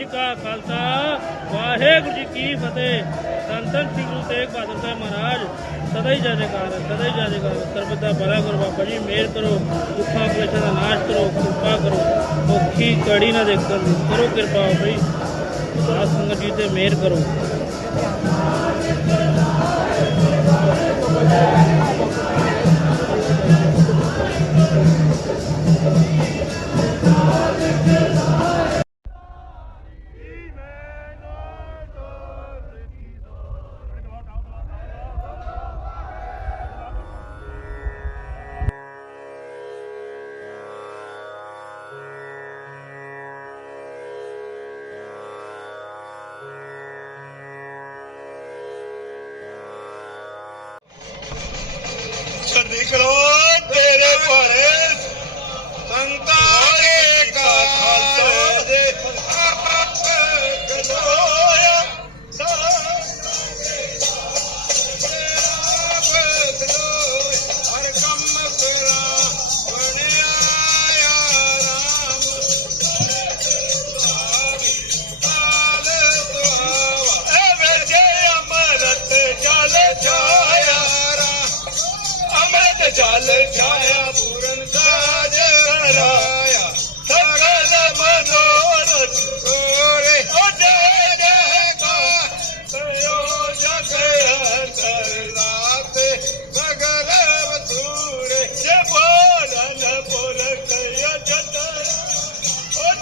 ਜੀ ਕਾ ਖਾਲਸਾ, ਵਾਹਿਗੁਰੂ ਜੀ ਕੀ ਫਤਿਹ। ਧੰਨ ਸ੍ਰੀ ਗੁਰੂ ਤੇਗ ਬਹਾਦਰ ਸਾਹਿਬ ਮਹਾਰਾਜ, ਸਦਾ ਹੀ ਜੈ ਜੈਕਾਰ, ਸਦਾ ਹੀ ਜੈ ਜੈਕਾਰ ਦਾ ਭਲਾ ਕਰੋ ਬਾਬਾ ਜੀ, ਮਿਹਰ ਕਰੋ, ਦੁੱਖਾਂ ਕਲੇਸ਼ਾਂ ਦਾ ਨਾਸ਼ ਕਰੋ, ਕਿਰਪਾ ਕਰੋ। ਔਖੀ ਕੜੀ ਨਾ ਦੇਖਣ, ਕਰੋ ਕਿਰਪਾ ਬਾਬਾ ਜੀ। ਸਾਧ ਸੰਗਤ ਜੀ ਤੇ ਮਿਹਰ ਕਰੋ।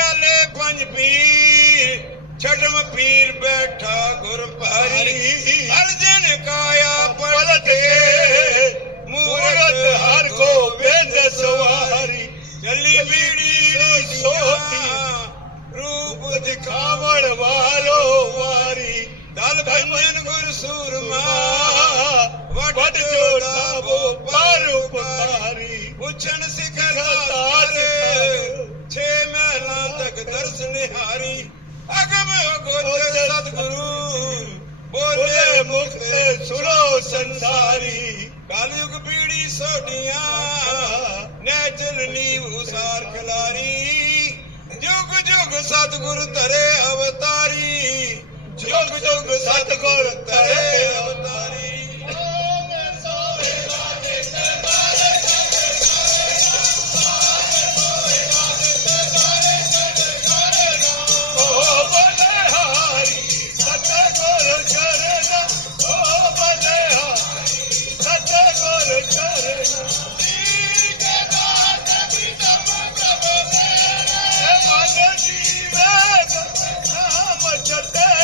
ਪਿਆਲੇ ਪੰਜ ਪੀਰ ਛਟਮ ਪੀਰ ਬੈਠਾ ਗੁਰ ਭਾਰੀ ਅਰਜਨ ਕਾਇਆ ਪਲਟੇ ਮੂਰਤ ਹਰ ਗੋਬਿੰਦ ਸਵਾਰੀ। ਚੱਲੀ ਪੀੜੀ ਸੋਡੀਆਂ ਰੂਪ ਦਿਖਾਵਣ ਵਾਰੋ ਵਾਰੀ। ਦਲ ਭੰਜਨ ਗੁਰ ਸੂਰਮਾ ਵਟ ਜੋੜਾ ਬੋ ਪਰ ਉਪਾਰੀ ਪੁੱਛਣ ਸਿਖਰ ਤਾਰੇ ਦਰਸ ਨਿਹਾਰੀ ਅਗਮ ਅਗੋਚਰ ਸਤਿਗੁਰੂ। ਬੋਲੇ ਮੁਖ ਤੇ ਸੁਣੋ ਸੰਸਾਰੀ। ਕਲਯੁਗ ਪੀੜੀ ਸੋਡੀਆਂ ਨੈਚਲ ਨੀਵ ਸਾਰ ਖਲਾਰੀ। ਜੁਗ ਜੁਗ ਸਤਿਗੁਰ ਧਰੇ ਅਵਤਾਰੀ। ਜੁਗ ਜੁਗ ਸਤਿਗੁਰ ਧਰੇ ਅਵਤਾਰੀ। Chate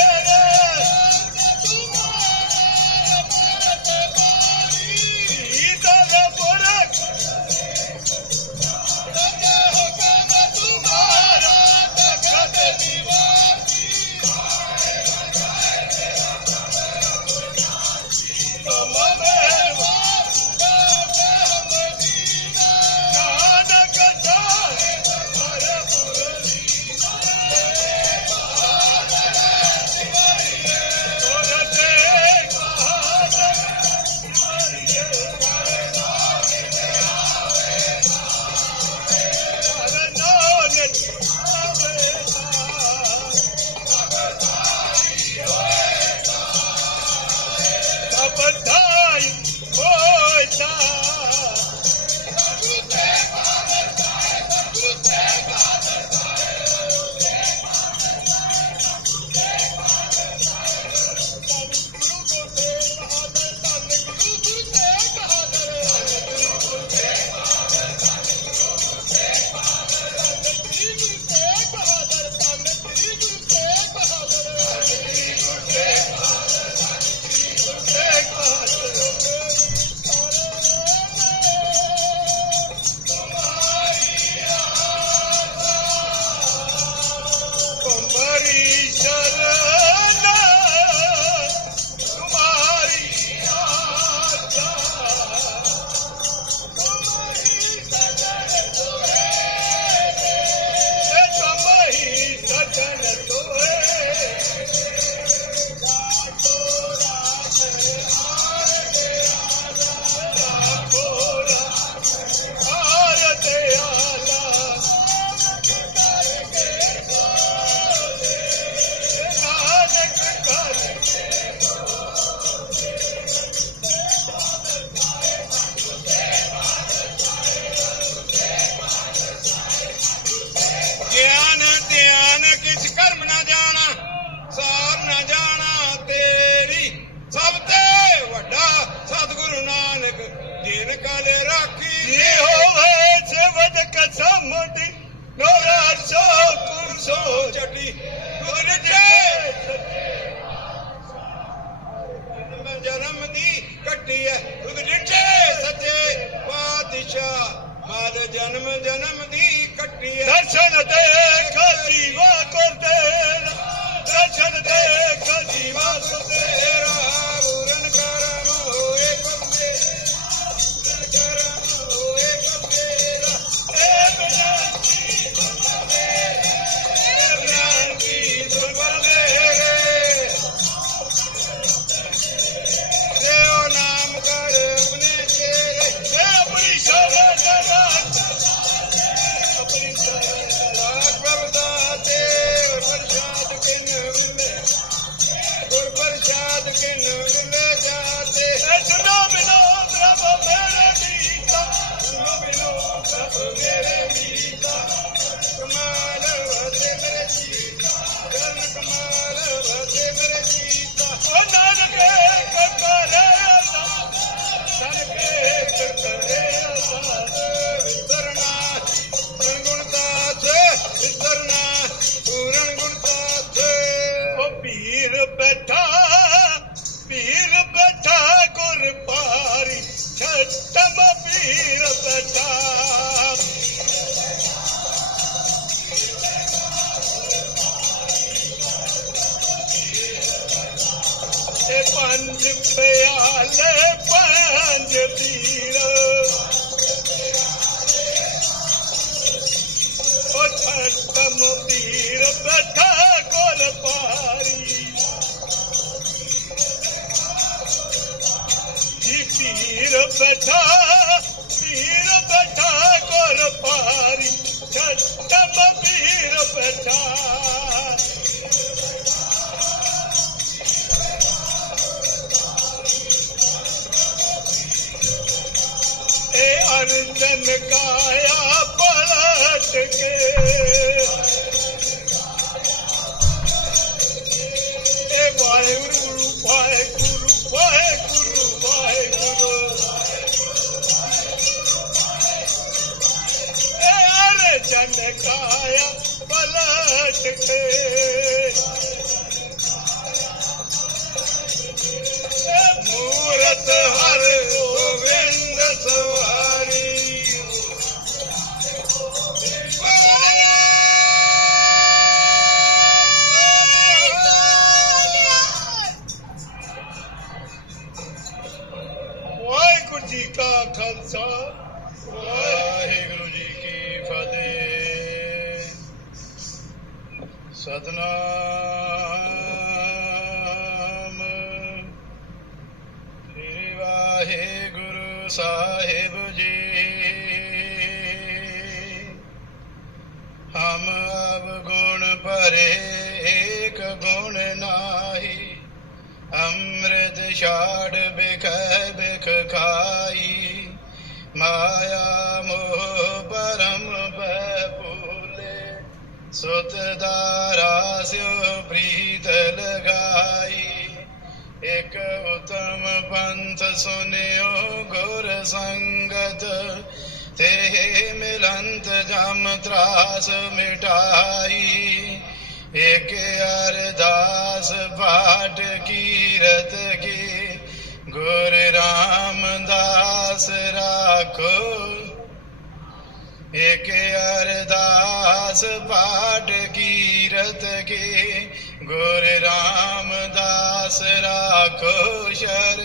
ਜਨਮ ਦੀ ਘੱਟੀ ਹੈ ਉਦਿੱਟੇ ਸੱਚੇ ਪਾਤਸ਼ਾਹ। ਮਾਦ ਜਨਮ ਜਨਮ ਦੀ ਘੱਟੀ ਹੈ ਦਰਸ਼ਨ ਤੇ ਖਾਲੀ ਵਾ ਕਰਦੇ ਦਰਸ਼ਨ ਤੇ ਖਾਲੀ ਵਾ ਕਰਦੇ पंज प्यल पीर पीर पारी पीर पै पीर पा गोर पहारी छटम पीर पथा ਚਰਨ ਕਾਇਆ ਪਲਟ ਕੇ। ਏ ਵਾਹਿਗੁਰੂ ਵਾਹਿਗੁਰੂ ਵਾਹਿਗੁਰੂ ਵਾਹਿਗੁਰੂ। ਏ ਅਰੇ ਜਨ ਕਾਇਆ ਪਲਟ ਕੇ। ਏ ਮੂਰਤ ਹਰ ਗੋਵਿੰਦ ਸੋ ਏਕ ਗੁਣ ਨਾਹੀ ਅੰਮ੍ਰਿਤ ਛਾੜ ਬਿਖੈ ਬਿਖ ਖਾਈ ਮਾਇਆ ਮੋਹ ਪਰਮ ਪੈ ਭੂਲੇ ਸੁਤ ਦਾਰਾ ਸਿਉ ਪ੍ਰੀਤ ਲਗਾਈ ਇਕ ਉਤਮ ਪੰਥ ਸੁਨਿਓ ਗੁਰ ਸੰਗਤ ਤੇ ਮਿਲੰਤ ਜਮ ਤਰਾਸ ਮਿਟਾਈ ਇਕ ਅਰਦਾਸ ਪਾਠ ਕੀਰਤ ਕੀ ਗੁਰ ਰਾਮਦਾਸ ਰਾਖੋ ਇਕ ਅਰਦਾਸ ਪਾਠ ਕੀਰਤ ਕੀ ਗੁਰ ਰਾਮਦਾਸ ਰਾਖੋ ਸ਼ਰ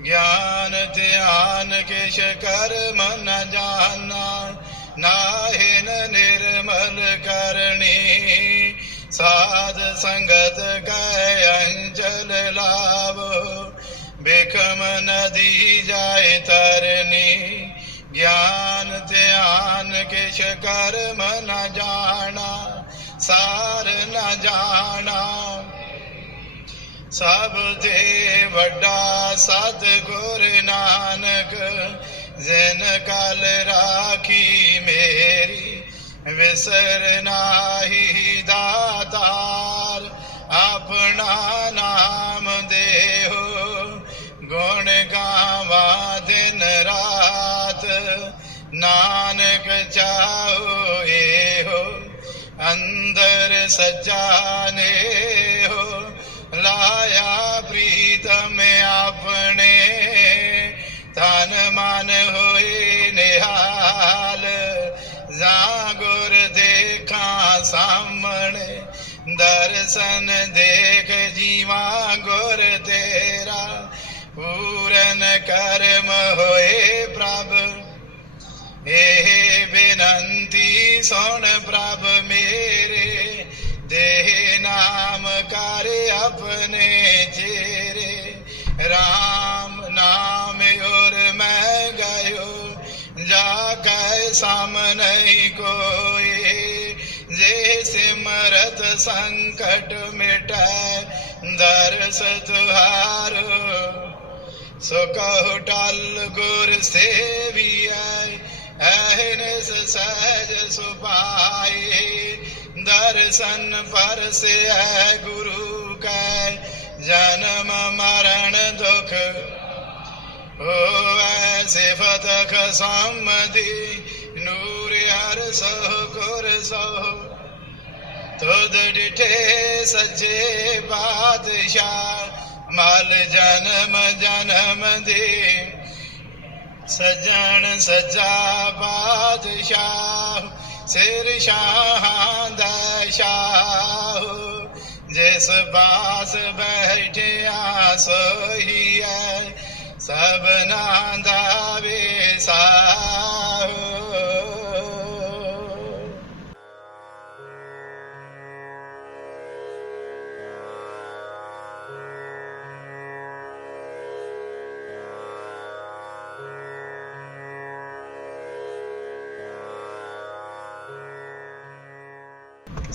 ਗਿਆਨ ਧਿਆਨ ਕਿਛ ਕਰਮ ਨ ਜਾਣਾ ਨਾਹਿਨ ਨਿਰਮਲ ਕਰਨੀ ਸਾਧ ਸੰਗਤ ਕੈ ਅੰਚਲ ਲਾਵੋ, ਬਿਖਮ ਨਦੀ ਜਾਏ ਤਰਨੀ, ਗਿਆਨ ਧਿਆਨ ਕਿਛ ਕਰਮ ਨ ਜਾਣਾ, ਸਾਰ ਨ ਜਾਣਾ। ਸਭ ਤੇ ਵੱਡਾ ਸਤ ਗੁਰ ਨਾਨਕ, ਜਿਨ ਕਲ ਰਾਖੀ ਮੇਰੀ ਵਿਸਰ ਨਾਹੀ ਦਾਤਾਰ, ਆਪਣਾ ਨਾਮ ਦੇਹੋ। ਗੁਣ ਗਾਵਾ ਦਿਨ ਰਾਤ, ਨਾਨਕ ਚਾਹੋ ਇਹੋ ਅੰਦਰ ਸੱਚਾ ਨੇ ਹੋ ਲਾਇਆ ਪ੍ਰੀਤਮ ਆਪਣੇ। ਤਨ ਮਨ ਹੋਏ ਨਿਹਾਲ ਸਾਹਮਣੇ ਦਰਸ਼ਨ ਦੇਖ ਜੀਵਾ ਗੁਰ ਤੇਰਾ। ਪੂਰਨ ਕਰਮ ਹੋਏ ਪ੍ਰਭ, ਇਹ ਬੇਨੰਤੀ ਸੁਣ ਪ੍ਰਭ ਮੇਰੇ। ਦੇਹ ਨਾਮ ਕਰ ਆਪਣੇ ਚੇਰੇ। RAM ਨਾਮ ਔਰ ਮੈਂ ਗਾਇਓ, ਜਾ ਕੈ ਸਾਮਨੇ ਕੋਏ ਜੇ ਸਿਮਰਤ ਸੰਕਟ ਮਿਟੈ ਦਰਸ ਤੁਹਾਰੋ ਸੋ ਕਹੋ ਟਲ ਗੁਰ ਸੇਵੀਐ ਅਹਨਿਸ ਸਹਿਜ ਸੁਪਾਏ ਦਰਸ਼ਨ ਪਰਸੈ ਗੁਰੂ ਕੈ ਜਨਮ ਮਰਨ ਦੁਖ ਹੋਵੈ ਸਿਫਤ ਖਸਮਦੀ ਨੂਰ ਹਰ ਸੋ ਗੁਰ ਸੋ ਤੁਧ ਡਿਠੇ ਸੱਚੇ ਬਾਦਸ਼ਾਹ, ਮਲ ਜਨਮ ਜਨਮ ਦੇ। ਸਜਣ ਸਜਾ ਬਾਦਸ਼ਾਹ, ਸਿਰ ਸ਼ਾਹਾਂ ਦਾ ਸ਼ਾਹ। ਜਿਸ ਪਾਸ ਬੈਠਿਆ ਸੋਹੀਐ ਸਭਨਾ ਦਾ ਵਿਸਾਹ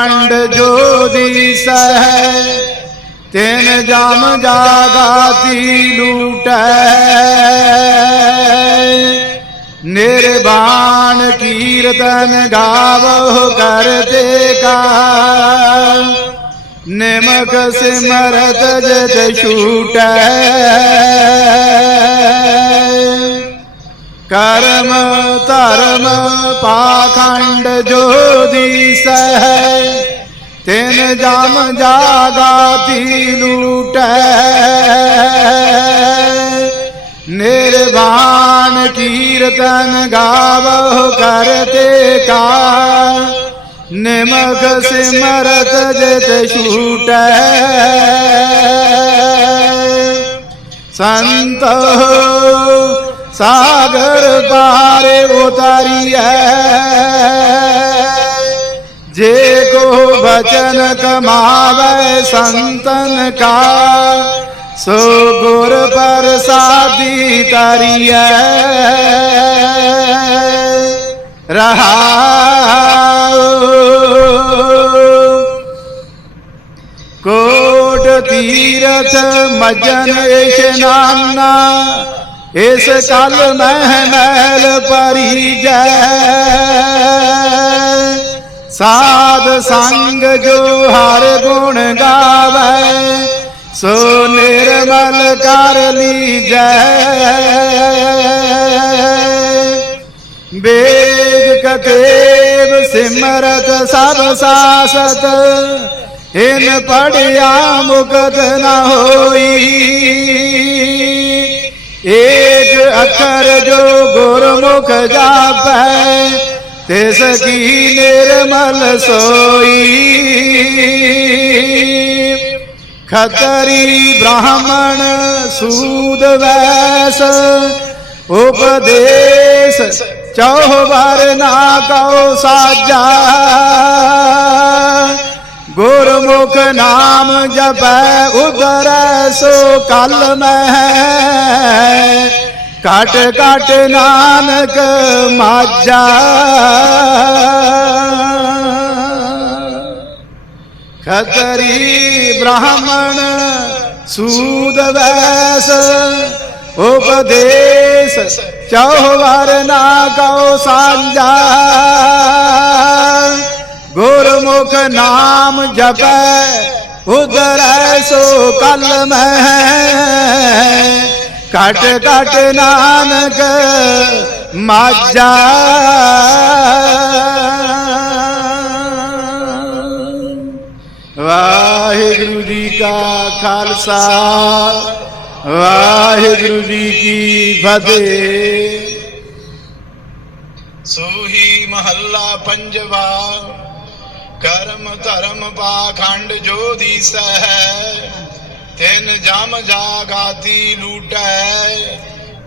ਪਾਖੰਡ ਜੋ ਦੀਸੈ ਤਿਨ ਜਮ ਜਾਗਾਤੀ ਲੂਟੈ। ਨਿਰਵਾਣ ਕੀਰਤਨ ਗਾਵੋ ਕਰਤੇ ਕਾ ਨਿਮਕ ਸਿਮਰਤ ਜਤ ਛੂਟੈ। ਕਰਮ, ਧਰਮ, ਪਾਖੰਡ ਜੋ ਦੀਸੈ ਤਿਨ ਜਮ ਜਾਗਾਤੀ ਲੂਟੈ ਨਿਰਵਾਣ ਕੀਰਤਨ ਗਾਵੋ ਕਰਤੇ ਕਾ ਨਿਮਕ ਸਿਮਰਤ ਜਿਤ ਛੂਟੈ ਸੰਤ ਸਾਗਰ ਪਾਰੇ ਉਤਾਰੀਐ। ਜੇ ਕੋ ਬਚਨ ਕਮਾਵੇ ਸੰਤਨ ਕਾ, ਸੋ ਗੁਰ ਪ੍ਰਸਾਦੀ ਤਰੀਐ। ਰਹਾਉ। ਕੋਟ ਤੀਰਥ ਮਜਨ ਇਸ਼ਨਾਨਾ ਇਸ ਕਲ ਮਹਿ ਮਹਿਲ ਪਰੀਜੈ ਸਾਧ ਸੰਗ ਜੋ ਹਰ ਗੁਣ ਗਾਵੇ, ਸੋ ਨਿਰਮਲ ਕਰ ਲੀਜੈ। ਵੇਦ ਕਤੇਬ ਸਿਮਰਤ ਸਭ ਸਾਸਤ, ਇਨ ਪੜਿਆ ਮੁਕਤ ਨਾ ਹੋਈ। ਏਕ ਅੱਖਰ ਜੋ ਗੁਰਮੁਖ ਜਾਪੈ, ਤਿਸ ਕੀ ਨਿਰਮਲ ਸੋਈ। ਖਤਰੀ ਬ੍ਰਾਹਮਣ ਸੂਦ ਵੈਸ, ਉਪਦੇਸ਼ ਚੌਹਵਰ ਨਾ ਕਉ ਸਾਜਾ। ਗੁਰਮੁਖ ਨਾਮ ਜਪੈ ਉਦਰੈ ਸੋ ਕਲ ਮਹਿ ਕਟ ਕਟ ਨਾਨਕ ਮਾਜਾ ਖਤਰੀ ਬ੍ਰਾਹਮਣ ਸੂਦ ਵੈਸ, ਉਪਦੇਸ਼ ਚੌਹਵਰ ਨਾ ਕਉ ਸਾਂਝਾ। ਗੁਰਮੁਖ ਨਾਮ ਜਪੈ ਉਦਰੈ ਸੋ ਕਲ ਮਹਿ। ਕਟ ਘਟ ਨਾਨਕ ਮਾਜਾ ਵਾਹਿਗੁਰੂ ਜੀ ਕਾ ਖਾਲਸਾ, ਵਾਹਿਗੁਰੂ ਜੀ ਕੀ ਫਤਿਹ। ਸੋਹੀ ਮਹੱਲਾ ਪੰਜਵਾ। ਕਰਮ ਧਰਮ ਪਾਖੰਡ ਜੋ ਦੀਸੈ, ਤਿਨ ਜਮ ਜਾਗਾਤੀ ਲੂਟੈ।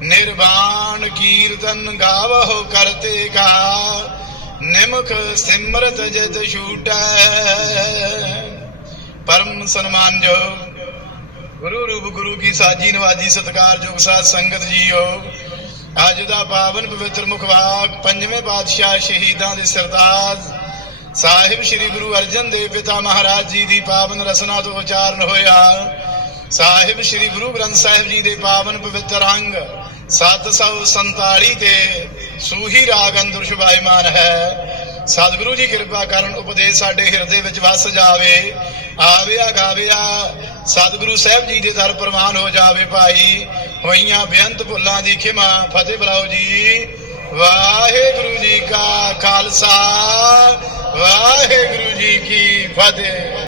ਨਿਰਵਾਣ ਕੀਰਤਨ ਗਾਵਹੁ ਕਰਤੇ ਕਾ, ਨਿਮਖ ਸਿਮਰਤ ਜਿਤ ਛੂਟੈ। ਪਰਮ ਸਨਮਾਨਯੋ ਗੁਰੂ ਰੂਪ ਗੁਰੂ ਕੀ ਸਾਜੀ ਨਵਾਜੀ ਸਤਕਾਰਯੋਗ ਸਾਧ ਸੰਗਤ ਜੀਓ, ਅੱਜ ਦਾ ਪਾਵਨ ਪਵਿੱਤਰ ਮੁਖਵਾਕ ਪੰਜਵੇਂ ਪਾਤਸ਼ਾਹ ਸ਼ਹੀਦਾਂ ਦੇ ਸਰਤਾਜ ਸਾਹਿਬ ਸ੍ਰੀ ਗੁਰੂ ਅਰਜਨ ਦੇਵ ਪਿਤਾ ਮਹਾਰਾਜ ਜੀ ਦੀ ਪਾਵਨ ਰਸਨਾ ਤੋਂ ਉਚਾਰਨ ਹੋਇਆ। ਸਾਹਿਬ ਸ੍ਰੀ ਗੁਰੂ ਗ੍ਰੰਥ ਸਾਹਿਬ ਜੀ ਦੇ ਪਾਵਨ ਪਵਿੱਤਰ ਅੰਗ 747 ਤੇ ਸੂਹੀ ਰਾਗ ਅੰਦਰ ਸ਼ੁਭਾਇਮਾਨ ਹੈ। ਸਤਿਗੁਰੂ ਜੀ ਕਿਰਪਾ ਕਰਨ ਉਪਦੇਸ਼ ਸਾਡੇ ਹਿਰਦੇ ਵਿੱਚ ਵਸ ਜਾਵੇ। ਆਵਿਆ ਗਾਵਿਆ ਸਤਿਗੁਰੂ ਸਾਹਿਬ ਜੀ ਦੇ ਦਰ ਪ੍ਰਵਾਨ ਹੋ ਜਾਵੇ ਭਾਈ। ਹੋਈਆਂ ਬੇਅੰਤ ਭੁੱਲਾਂ ਦੀ ਖਿਮਾ ਫਤਿਹ ਬੁਲਾਓ ਜੀ। ਵਾਹਿਗੁਰੂ ਜੀ ਕਾ ਖਾਲਸਾ। ਵਾਹਿਗੁਰੂ ਜੀ ਕੀ ਫਤਿਹ।